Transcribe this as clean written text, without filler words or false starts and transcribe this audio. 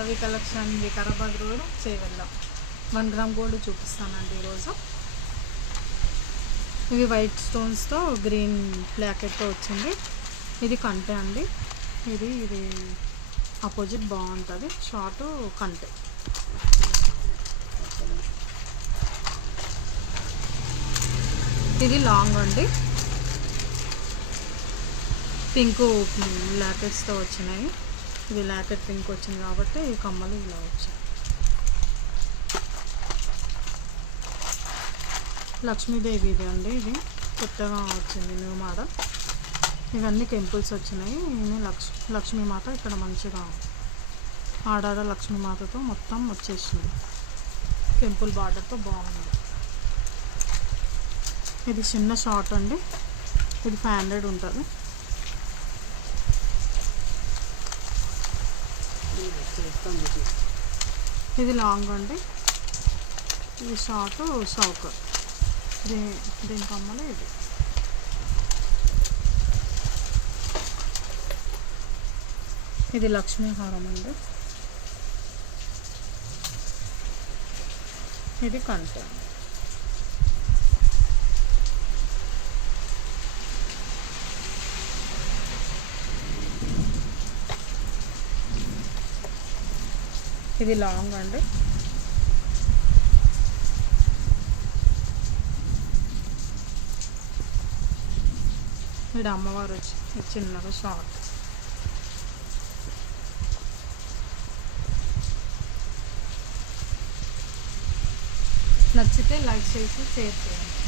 పల్లవి collection Vikarabad road Chevella 1 gram gold చూపిస్తానండి ఈరోజు. ఇవి వైట్ స్టోన్స్తో గ్రీన్ ప్లాకెట్తో వచ్చింది. ఇది కంటే అండి. ఇది ఆపోజిట్ బాగుంటుంది. షార్ట్ కంటే. ఇది లాంగ్ అండి. పింక్ లాకెట్స్తో వచ్చినాయి. ఇది లాకెట్ పింక్ వచ్చింది కాబట్టి ఈ కమ్మలు ఇలా వచ్చాయి. లక్ష్మీదేవి ఇది అండి. ఇది కొత్తగా వచ్చింది న్యూ మోడల్. ఇవన్నీ టెంపుల్స్ వచ్చినాయి. లక్ష్మీమాత ఇక్కడ మంచిగా ఆడాడ లక్ష్మీమాతతో మొత్తం వచ్చేసింది. టెంపుల్ బార్డర్తో బాగుంది. ఇది చిన్న షార్ట్ అండి. ఇది 500 ఉంటుంది. ఇది లాంగ్ అండి. ఇది షార్ట్ షౌక్. దీని కమ్మలు ఇది. ఇది లక్ష్మీహారం అండి. ఇది కంటే. ఇది లాంగ్ అండి. ఇది అమ్మవారు వచ్చి చిన్నగా షార్ట్. నచ్చితే లైక్ చేసి షేర్ చేయండి.